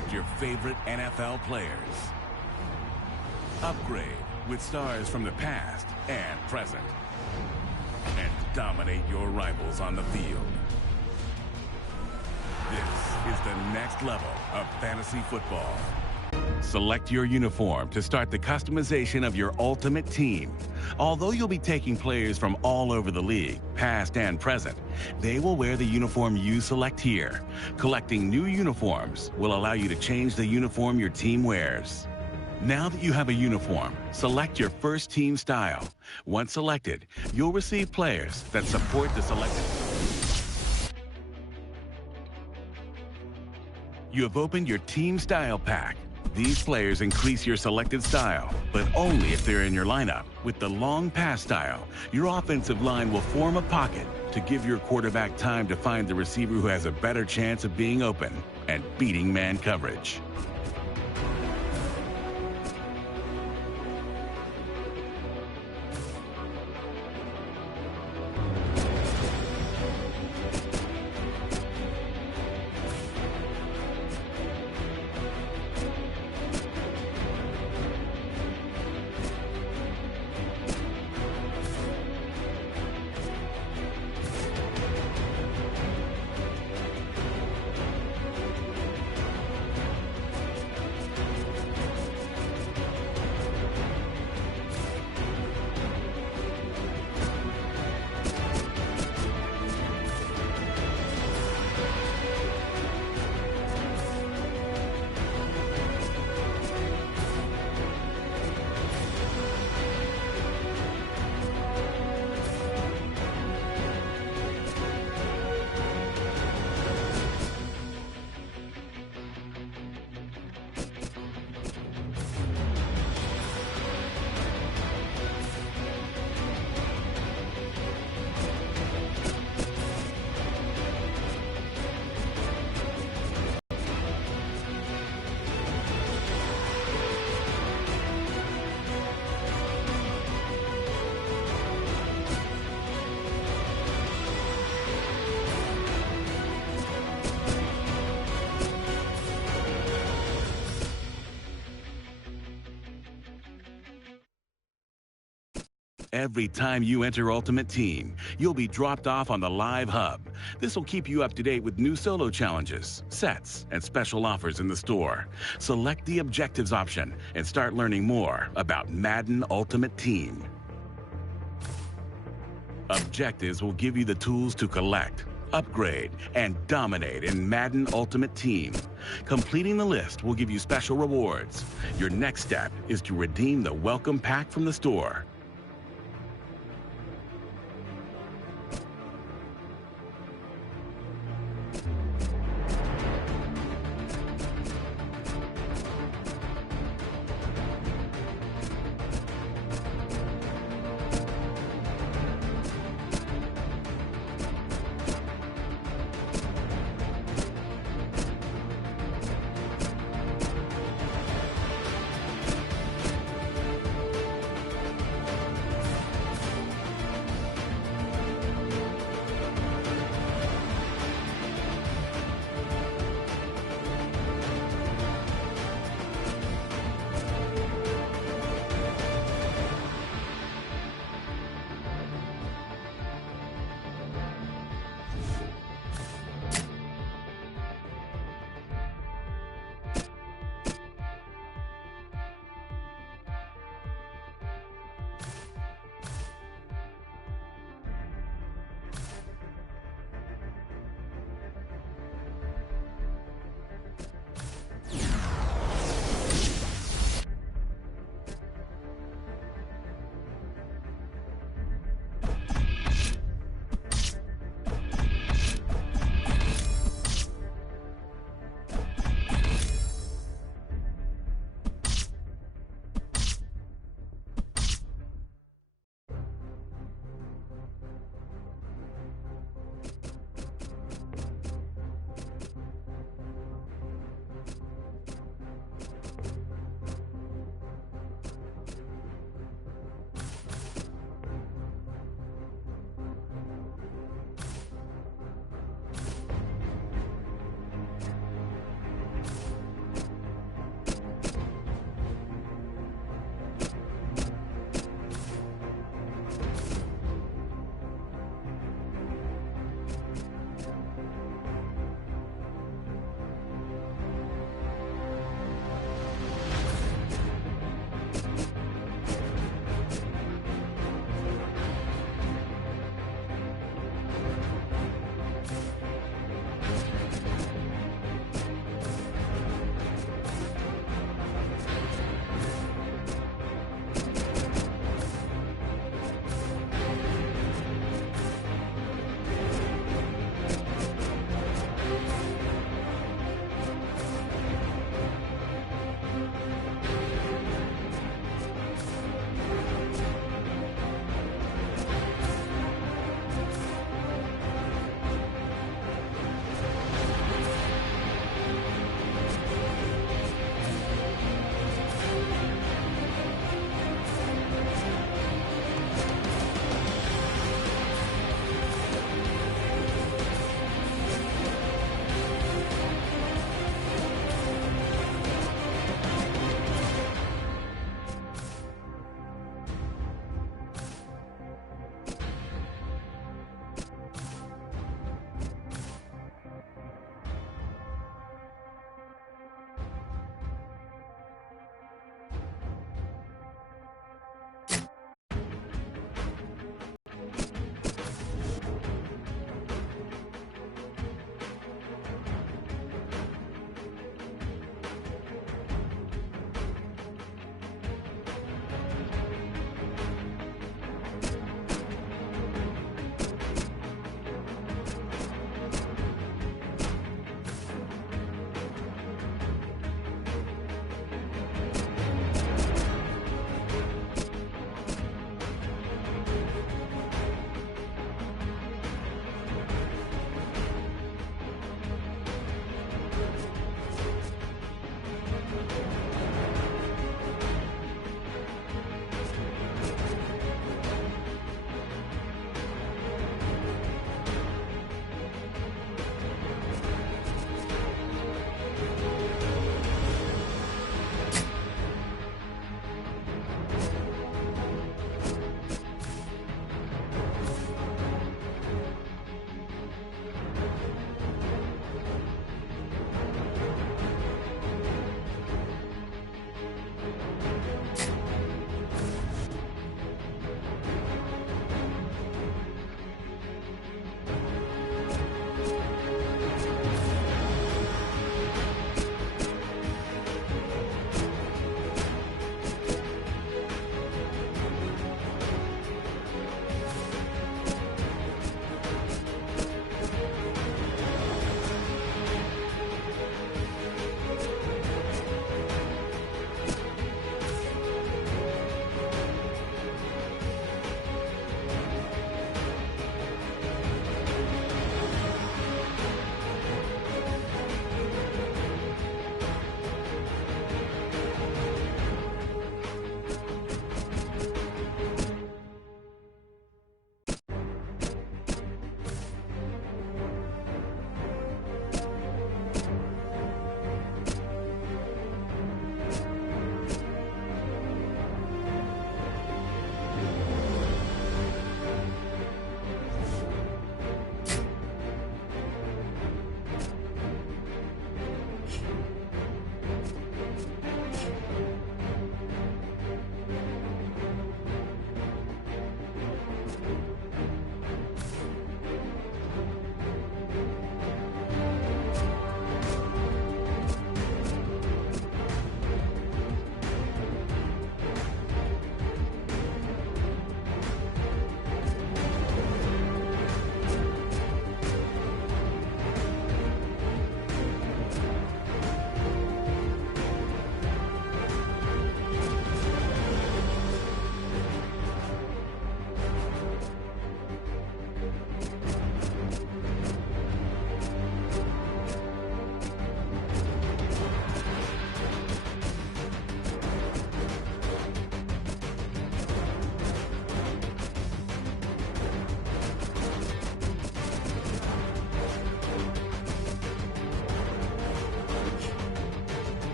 Select your favorite NFL players. Upgrade with stars from the past and present. And dominate your rivals on the field. This is the next level of fantasy football. Select your uniform to start the customization of your ultimate team. Although you'll be taking players from all over the league, past and present, they will wear the uniform you select here. Collecting new uniforms will allow you to change the uniform your team wears. Now that you have a uniform, select your first team style. Once selected, you'll receive players that support the selected. You have opened your team style pack. These players increase your selected style, but only if they're in your lineup. With the long pass style, your offensive line will form a pocket to give your quarterback time to find the receiver who has a better chance of being open and beating man coverage. Every time you enter Ultimate Team, you'll be dropped off on the Live Hub. This will keep you up to date with new solo challenges, sets, and special offers in the store. Select the Objectives option and start learning more about Madden Ultimate Team. Objectives will give you the tools to collect, upgrade, and dominate in Madden Ultimate Team. Completing the list will give you special rewards. Your next step is to redeem the welcome pack from the store.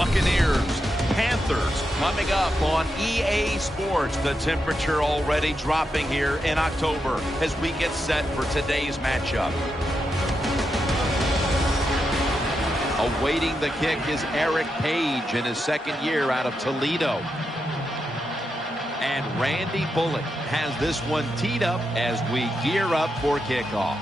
Buccaneers, Panthers coming up on EA Sports. The temperature already dropping here in October as we get set for today's matchup. Awaiting the kick is Eric Page in his second year out of Toledo. And Randy Bullock has this one teed up as we gear up for kickoff.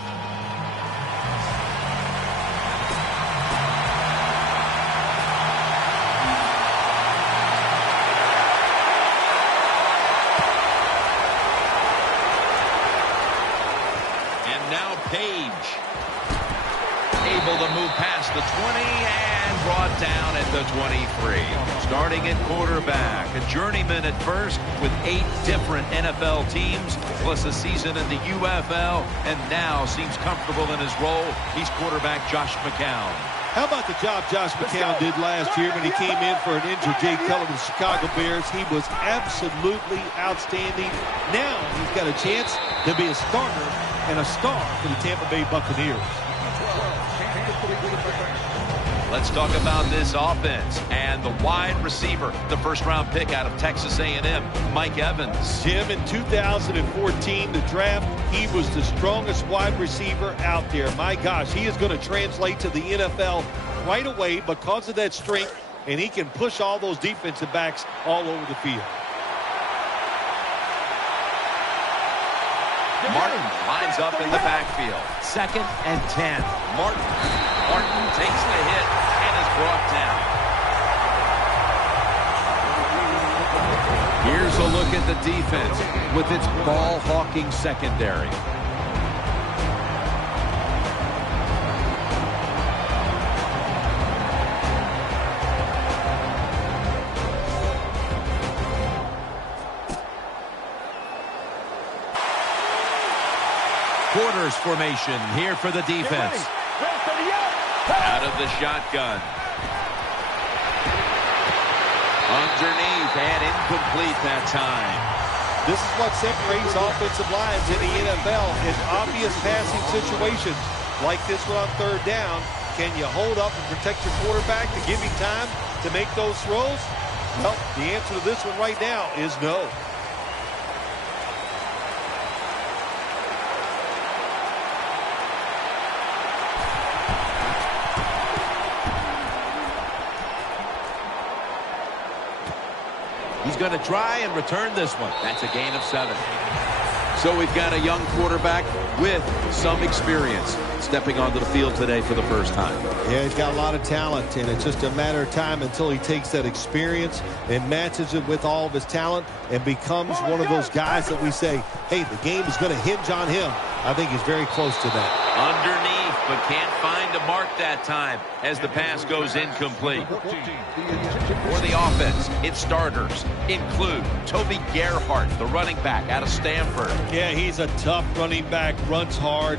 Page able to move past the 20 and brought down at the 23. Starting at quarterback, a journeyman at first with 8 different NFL teams, plus a season in the UFL, and now seems comfortable in his role. He's quarterback Josh McCown. How about the job Josh McCown did last year when he came in for an injured Jay Cutler with the Chicago Bears? He was absolutely outstanding. Now he's got a chance to be a starter and a star for the Tampa Bay Buccaneers. Let's talk about this offense and the wide receiver, the first-round pick out of Texas A&M, Mike Evans. Jim, in 2014, the draft, he was the strongest wide receiver out there. My gosh, he is going to translate to the NFL right away because of that strength, and he can push all those defensive backs all over the field. Martin lines up in the backfield. 2nd and 10. Martin takes the hit and is brought down. Here's a look at the defense with its ball-hawking secondary. Quarters formation here for the defense. Out of the shotgun. Underneath and incomplete that time. This is what separates offensive lines in the NFL. In obvious passing situations like this one on 3rd down, can you hold up and protect your quarterback to give him time to make those throws? Well, the answer to this one right now is no. He's going to try and return this one. That's a gain of 7. So we've got a young quarterback with some experience stepping onto the field today for the first time. Yeah, he's got a lot of talent, and it's just a matter of time until he takes that experience and matches it with all of his talent and becomes one of those guys that we say, hey, the game is going to hinge on him. I think he's very close to that. Underneath, but can't find a mark that time as the pass goes incomplete. For the offense, its starters include Toby Gerhart, the running back out of Stanford. Yeah, he's a tough running back, runs hard.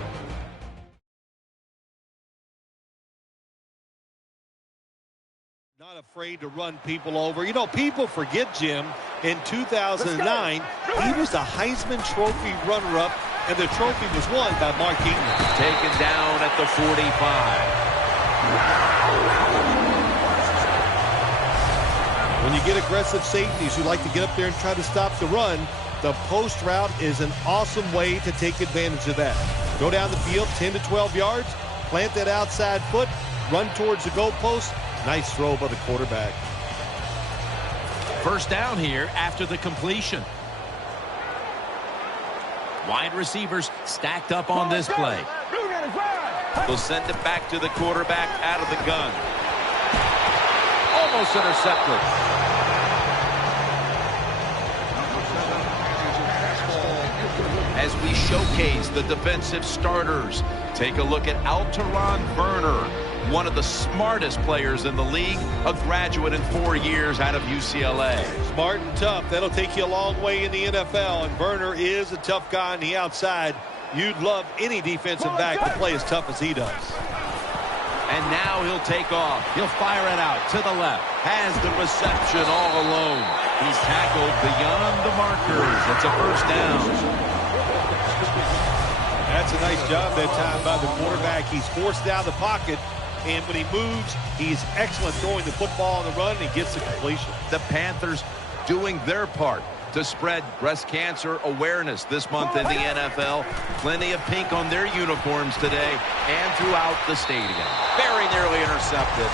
Not afraid to run people over. You know, people forget, Jim, in 2009, he was the Heisman Trophy runner-up, and the trophy was won by Mark Eaton. Taken down at the 45. When you get aggressive safeties who like to get up there and try to stop the run, the post route is an awesome way to take advantage of that. Go down the field 10 to 12 yards, plant that outside foot, run towards the goalpost. Nice throw by the quarterback. First down here after the completion. Wide receivers stacked up on this play. They'll send it back to the quarterback out of the gun. Almost intercepted. As we showcase the defensive starters, take a look at Alteron Werner, one of the smartest players in the league, a graduate in 4 years out of UCLA. Smart and tough. That'll take you a long way in the NFL, and Werner is a tough guy on the outside. You'd love any defensive back to play as tough as he does. And now he'll take off. He'll fire it out to the left. Has the reception all alone. He's tackled beyond the markers. It's a first down. That's a nice job that time by the quarterback. He's forced out of the pocket, And when he moves, he's excellent throwing the football on the run, and he gets the completion. The Panthers doing their part to spread breast cancer awareness this month in the NFL. Plenty of pink on their uniforms today and throughout the stadium. Very nearly intercepted.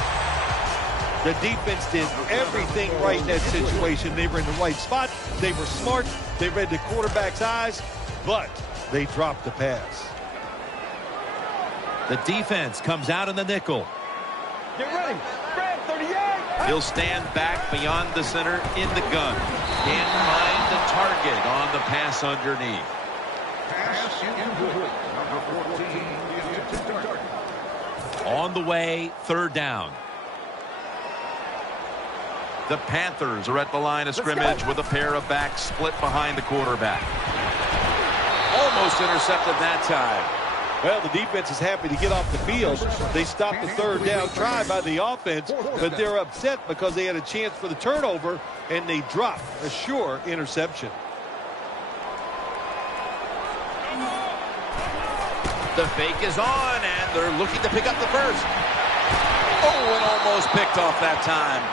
The defense did everything right in that situation. They were in the right spot. They were smart. They read the quarterback's eyes, but they dropped the pass. The defense comes out in the nickel. Get ready. Brad, 38. He'll stand back beyond the center in the gun. Can't find the target on the pass underneath. On the way, third down. The Panthers are at the line of scrimmage with a pair of backs split behind the quarterback. Almost intercepted that time. Well, the defense is happy to get off the field. They stopped the third down try by the offense, but they're upset because they had a chance for the turnover, and they dropped a sure interception. The fake is on, and they're looking to pick up the first. Oh, and almost picked off that time.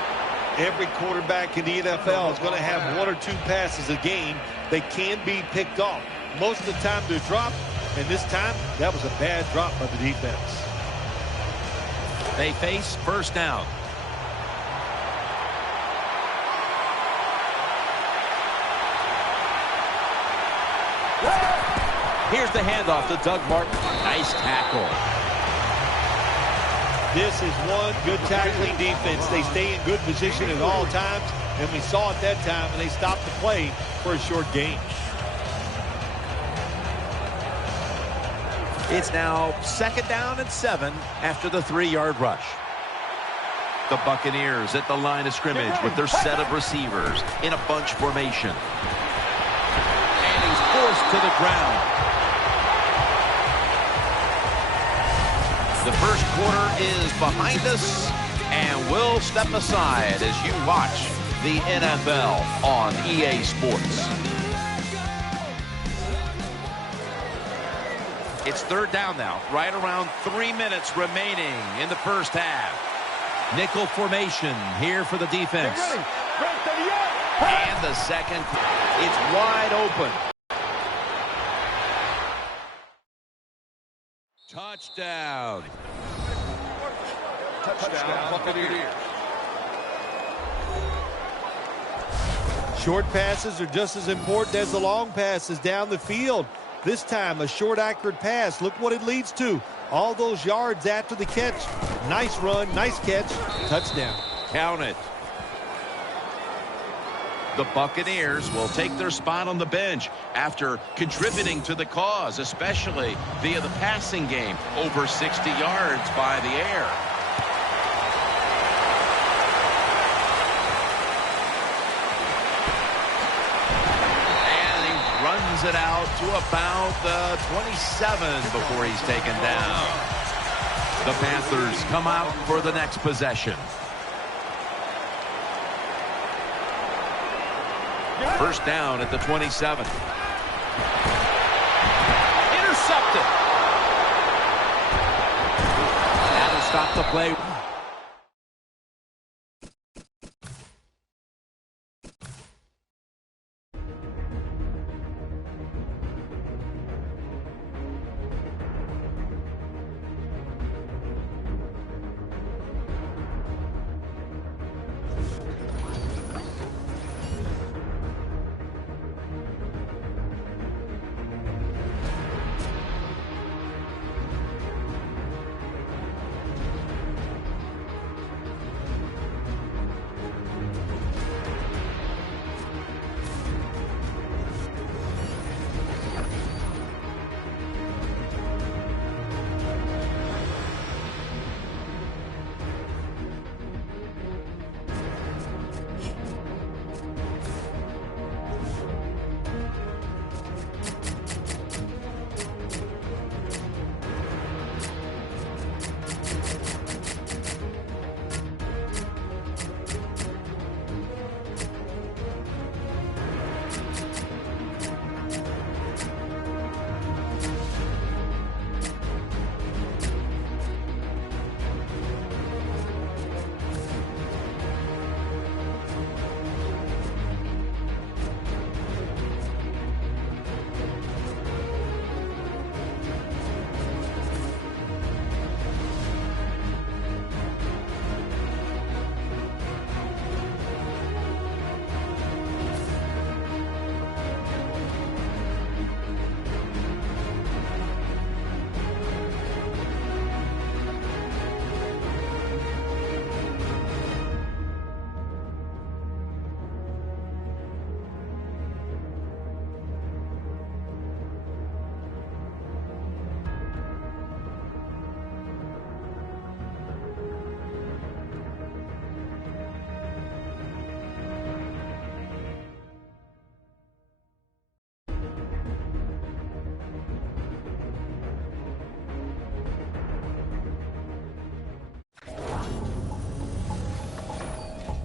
Every quarterback in the NFL is going to have one or two passes a game. They can be picked off. Most of the time they're dropped, and this time that was a bad drop by the defense. They face first down. Here's the handoff to Doug Martin. Nice tackle. This is one good tackling defense. They stay in good position at all times, and we saw it that time, and they stopped the play for a short gain. It's now second down and 7 after the 3-yard rush. The Buccaneers at the line of scrimmage with their set of receivers in a bunch formation. And he's forced to the ground. The first quarter is behind us, and we'll step aside as you watch the NFL on EA Sports. It's third down now, right around 3 minutes remaining in the first half. Nickel formation here for the defense. And the second, it's wide open. Touchdown. Touchdown, Buccaneers. Short passes are just as important as the long passes down the field. This time, a short, accurate pass. Look what it leads to. All those yards after the catch. Nice run, nice catch, touchdown. Count it. The Buccaneers will take their spot on the bench after contributing to the cause, especially via the passing game, over 60 yards by the air. And he runs it out to about the 27 before he's taken down. The Panthers come out for the next possession. First down at the 27. Intercepted. That'll stop the play.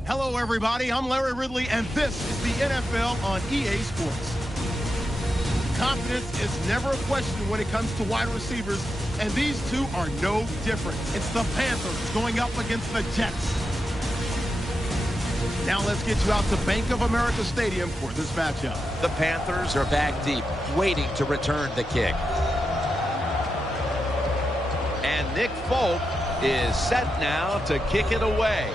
Hello, everybody. I'm Larry Ridley, and this is the NFL on EA Sports. Confidence is never a question when it comes to wide receivers, and these two are no different. It's the Panthers going up against the Jets. Now let's get you out to Bank of America Stadium for this matchup. The Panthers are back deep, waiting to return the kick. And Nick Folk is set now to kick it away.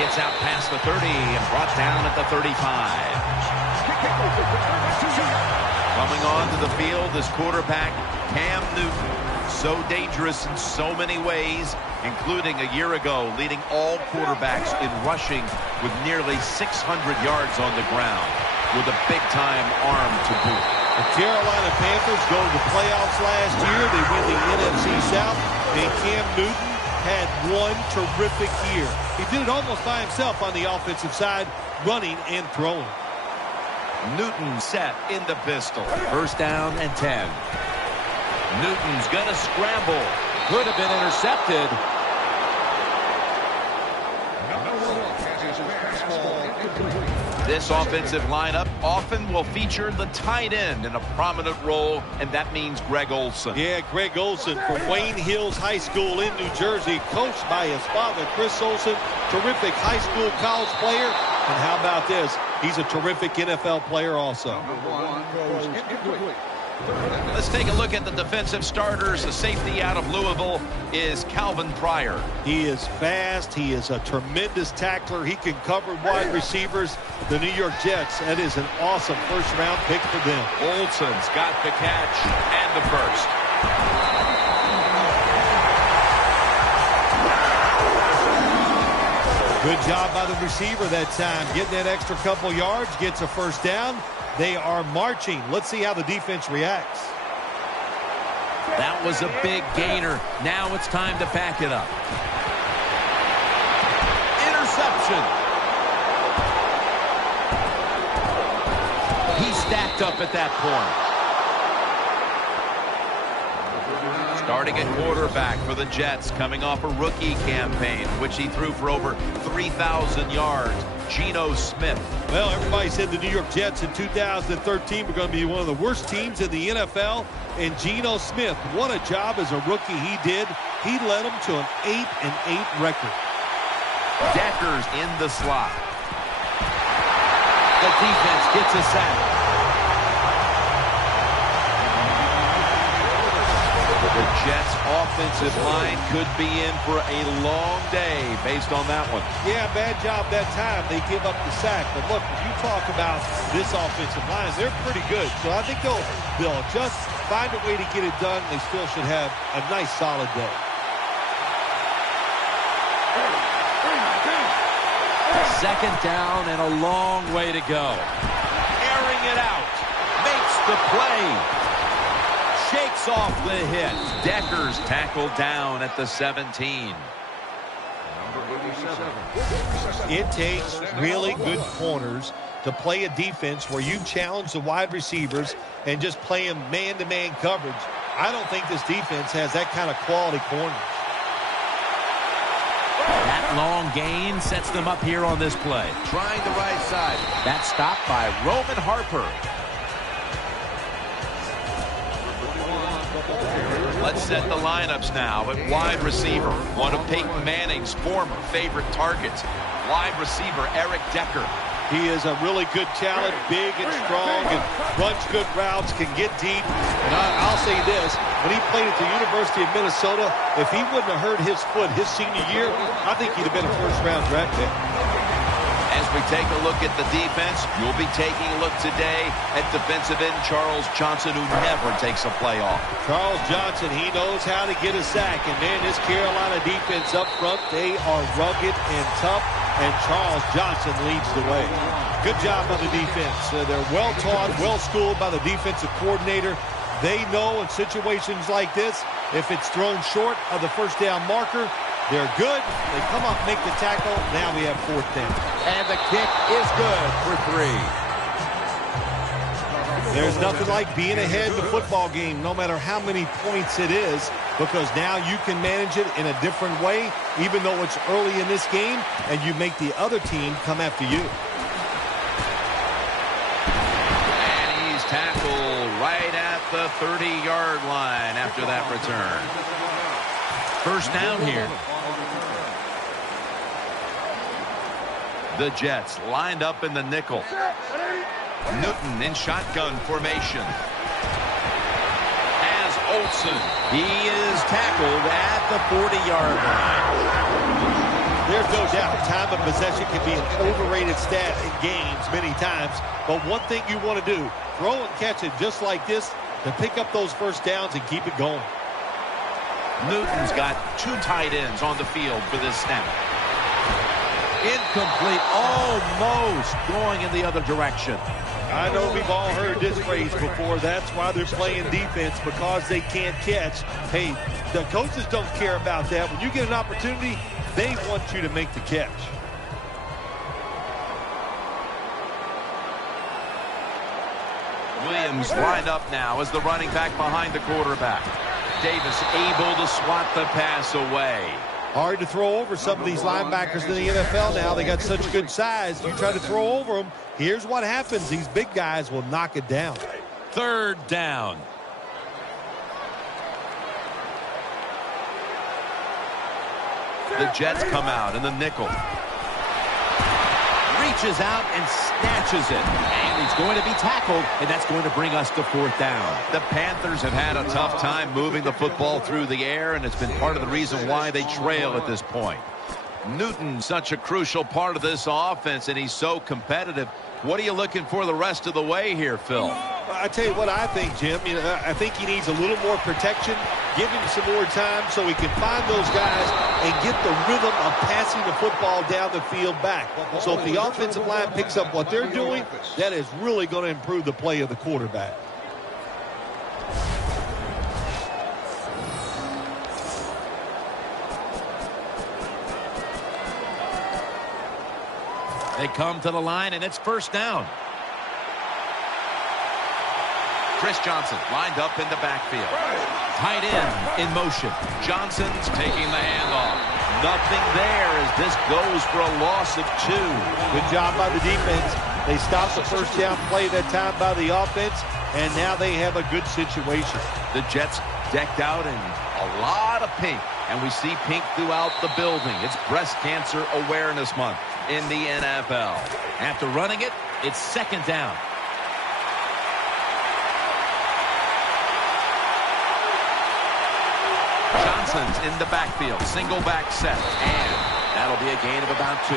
Gets out past the 30 and brought down at the 35. Coming onto the field is quarterback Cam Newton. So dangerous in so many ways, including a year ago leading all quarterbacks in rushing with nearly 600 yards on the ground with a big-time arm to boot. The Carolina Panthers go to the playoffs last year. They win the NFC South, and Cam Newton had one terrific year. He did it almost by himself on the offensive side, running and throwing. Newton set in the pistol. First down and 10. Newton's going to scramble. Could have been intercepted. This offensive lineup often will feature the tight end in a prominent role, and that means Greg Olsen. Yeah, Greg Olsen from Wayne Hills High School in New Jersey, coached by his father, Chris Olsen, terrific high school college player. And how about this? He's a terrific NFL player also. Let's take a look at the defensive starters. The safety out of Louisville is Calvin Pryor. He is fast. He is a tremendous tackler. He can cover wide receivers. The New York Jets, that is an awesome first-round pick for them. Olsen's got the catch and the first. Good job by the receiver that time. Getting that extra couple yards, gets a first down. They are marching. Let's see how the defense reacts. That was a big gainer. Now it's time to back it up. Interception. He stacked up at that point. Starting at quarterback for the Jets, coming off a rookie campaign, which he threw for over 3,000 yards. Geno Smith. Well, everybody said the New York Jets in 2013 were going to be one of the worst teams in the NFL. And Geno Smith, what a job as a rookie he did. He led them to an 8-8 record. Decker's in the slot. The defense gets a sack. The Jets' offensive line could be in for a long day based on that one. Yeah, bad job that time. They give up the sack. But look, when you talk about this offensive line, they're pretty good. So I think they'll just find a way to get it done. They still should have a nice, solid day. Second down and a long way to go. Airing it out. Makes the play. Shakes off the hit. Decker's tackled down at the 17. It takes really good corners to play a defense where you challenge the wide receivers and just play them man-to-man coverage. I don't think this defense has that kind of quality corners. That long gain sets them up here on this play. Trying the right side. That's stopped by Roman Harper. Let's set the lineups now at wide receiver. One of Peyton Manning's former favorite targets. Wide receiver Eric Decker. He is a really good talent, big and strong, and runs good routes, can get deep. And I'll say this, when he played at the University of Minnesota, if he wouldn't have hurt his foot his senior year, I think he'd have been a first-round draft pick. As we take a look at the defense, you'll be taking a look today at defensive end Charles Johnson, who never takes a play off. Charles Johnson, he knows how to get a sack. And, man, this Carolina defense up front, they are rugged and tough. And Charles Johnson leads the way. Good job by the defense. They're well-taught, well-schooled by the defensive coordinator. They know in situations like this, If it's thrown short of the first down marker, they're good. They come up, make the tackle. Now we have fourth down. And the kick is good for 3. There's nothing like being ahead in the football game, no matter how many points it is, because now you can manage it in a different way, even though it's early in this game, and you make the other team come after you. And he's tackled right at the 30-yard line after that return. First down here. The Jets lined up in the nickel. Newton in shotgun formation. As Olsen, he is tackled at the 40-yard line. There's no doubt time of possession can be an overrated stat in games many times, but one thing you want to do, throw and catch it just like this to pick up those first downs and keep it going. Newton's got 2 tight ends on the field for this snap. Incomplete, almost going in the other direction. I know we've all heard this phrase before. That's why they're playing defense, because they can't catch. Hey, the coaches don't care about that. When you get an opportunity, they want you to make the catch. Williams lined up now as the running back behind the quarterback. Davis able to swat the pass away. Hard to throw over some of these linebackers in the NFL now. They got such good size. You try to throw over them, here's what happens. These big guys will knock it down. Third down. The Jets come out in the nickel. Reaches out and snatches it. And he's going to be tackled, and that's going to bring us to fourth down. The Panthers have had a tough time moving the football through the air, and it's been part of the reason why they trail at this point. Newton, such a crucial part of this offense, and he's so competitive. What are you looking for the rest of the way here, Phil? I tell you what I think, Jim. I think he needs a little more protection. Give him some more time so he can find those guys and get the rhythm of passing the football down the field back. So if the offensive line picks up what they're doing, that is really going to improve the play of the quarterback. They come to the line, and it's first down. Chris Johnson lined up in the backfield. Tight end in motion. Johnson's taking the handoff. Nothing there as this goes for a loss of 2. Good job by the defense. They stopped the first down play that time by the offense, and now they have a good situation. The Jets decked out in a lot of pink, and we see pink throughout the building. It's Breast Cancer Awareness Month in the NFL. After running it, it's second down. Johnson's in the backfield, single back set, and that'll be a gain of about 2.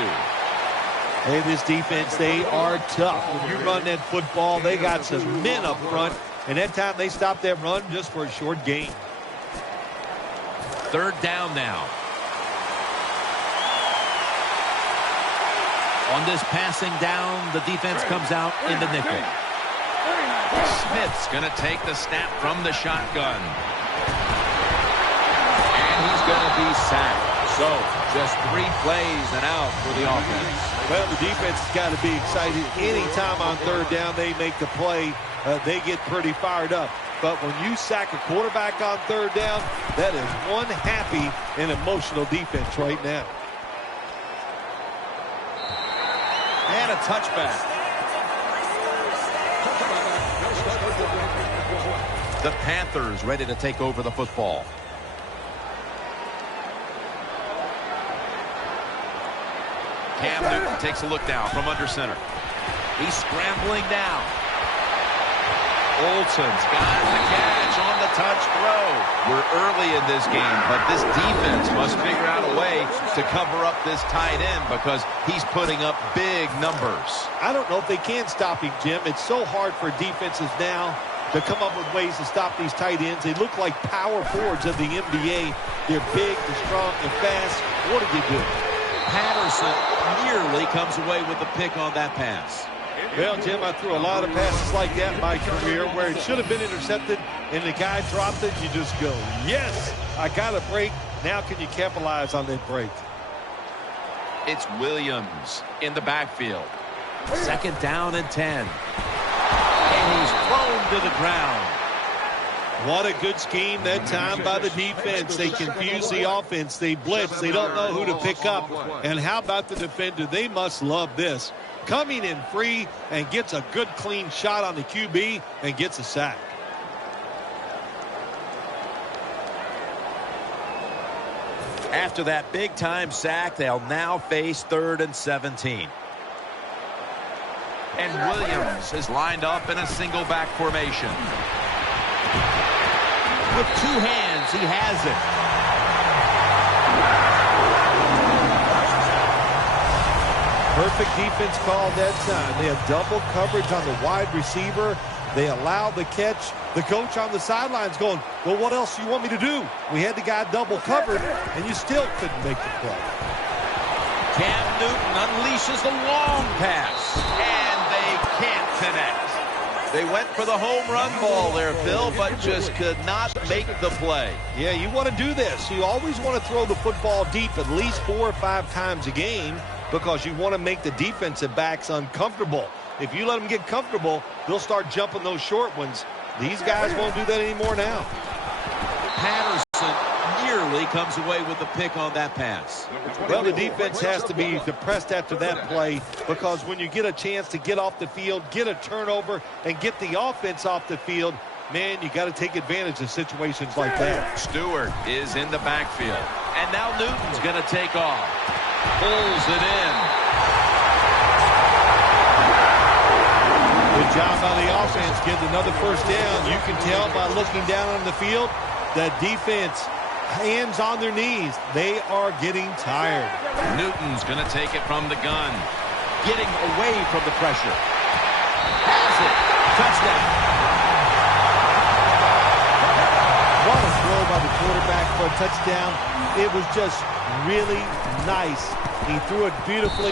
Hey, this defense, they are tough. When you run that football, they got some men up front, and that time they stopped that run just for a short gain. Third down now. On this passing down, the defense comes out in the nickel. Smith's going to take the snap from the shotgun. And he's going to be sacked. So, just 3 plays and out for the offense. Well, the defense has got to be excited. Anytime on third down they make the play, they get pretty fired up. But when you sack a quarterback on third down, that is one happy and emotional defense right now. And a touchback. The Panthers ready to take over the football. Cam Newton takes a look down from under center. He's scrambling down. Olsen's got the catch on the touch throw. We're early in this game, but this defense must figure out a way to cover up this tight end because he's putting up big numbers. I don't know if they can stop him, Jim. It's so hard for defenses now to come up with ways to stop these tight ends. They look like power forwards of the NBA. They're big, they're strong, they're fast. What did they do? Patterson nearly comes away with the pick on that pass. Well, Jim, I threw a lot of passes like that in my career where it should have been intercepted and the guy dropped it. You just go, yes, I got a break. Now can you capitalize on that break? It's Williams in the backfield. 2nd down and 10. And he's thrown to the ground. What a good scheme that time by the defense. They confuse the offense. They blitz. They don't know who to pick up. And how about the defender? They must love this. Coming in free and gets a good clean shot on the QB and gets a sack. After that big-time sack, they'll now face 3rd and 17. And Williams is lined up in a single back formation. With 2 hands, he has it. Perfect defense call that time. They have double coverage on the wide receiver. They allow the catch. The coach on the sidelines going, well, what else do you want me to do? We had the guy double covered, and you still couldn't make the play. Cam Newton unleashes the long pass, and they can't connect. They went for the home run ball there, Phil, but just could not make the play. Yeah, you want to do this. You always want to throw the football deep at least 4 or 5 times a game because you want to make the defensive backs uncomfortable. If you let them get comfortable, they'll start jumping those short ones. These guys won't do that anymore now. Patterson nearly comes away with the pick on that pass. Well, the defense has to be depressed after that play because when you get a chance to get off the field, get a turnover, and get the offense off the field, man, you got to take advantage of situations like that. Stewart is in the backfield. And now Newton's going to take off. Pulls it in. Good job by the offense getting another first down. You can tell by looking down on the field that defense, hands on their knees. They are getting tired. Newton's going to take it from the gun. Getting away from the pressure. Has it. Touchdown. What a throw by the quarterback for a touchdown. It was just really nice. He threw it beautifully.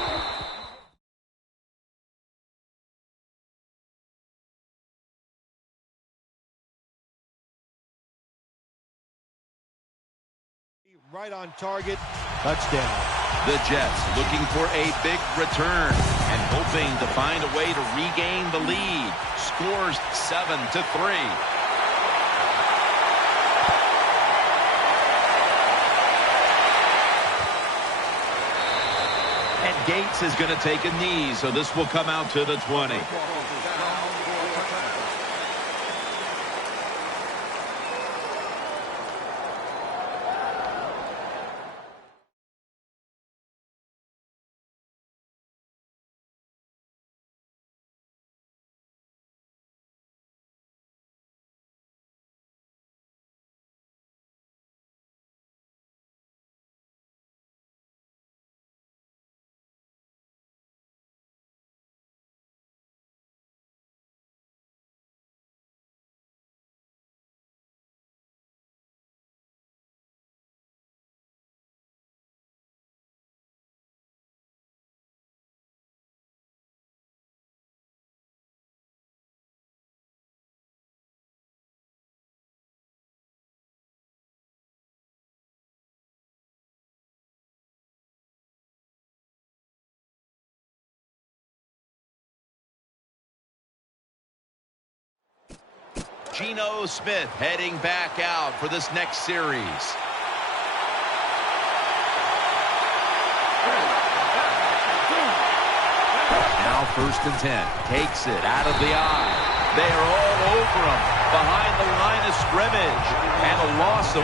Right on target. Touchdown. The Jets looking for a big return and hoping to find a way to regain the lead. Scores 7-3. And Gates is going to take a knee, so this will come out to the 20. Geno Smith heading back out for this next series. Now 1st and 10. Takes it out of the eye. They are all over him behind the line of scrimmage. And a loss of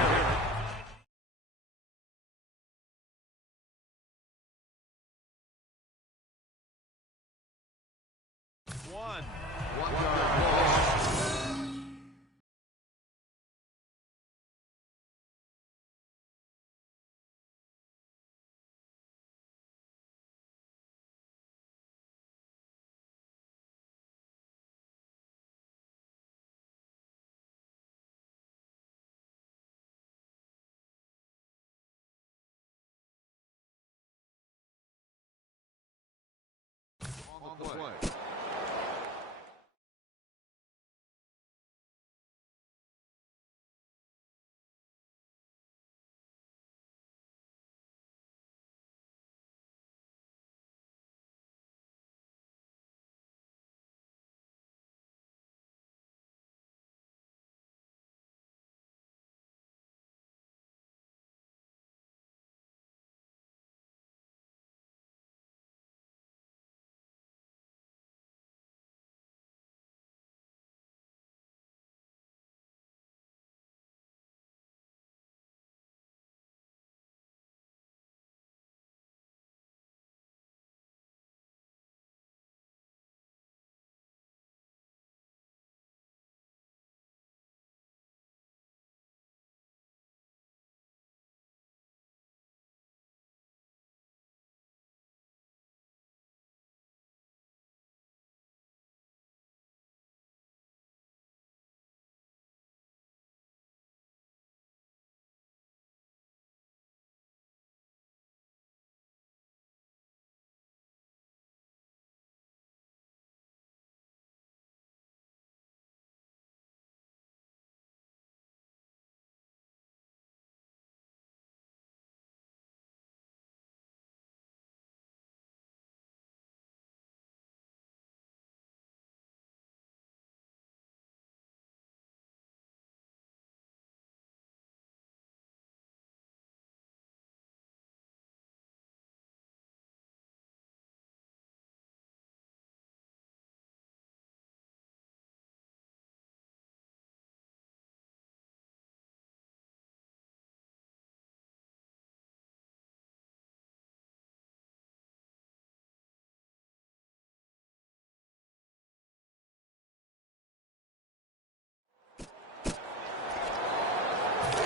one.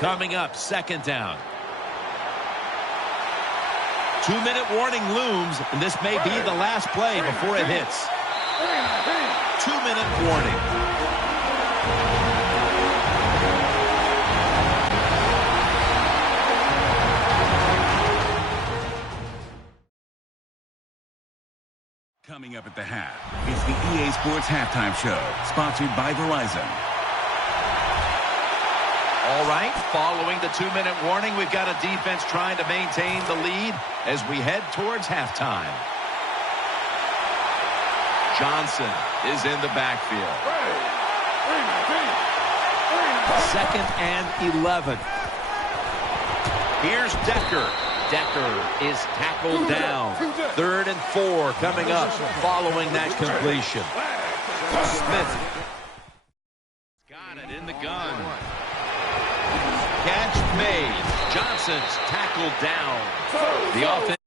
Coming up, second down. 2-minute warning looms, and this may be the last play before it hits. 2-minute warning. Coming up at the half, it's the EA Sports Halftime Show, sponsored by Verizon. All right, following the 2-minute warning, we've got a defense trying to maintain the lead as we head towards halftime. Johnson is in the backfield. 2nd and 11. Here's Decker. Decker is tackled down. 3rd and 4 coming up following that completion. Smith got it in the gun. Catch made. Johnson's tackled down. The offense.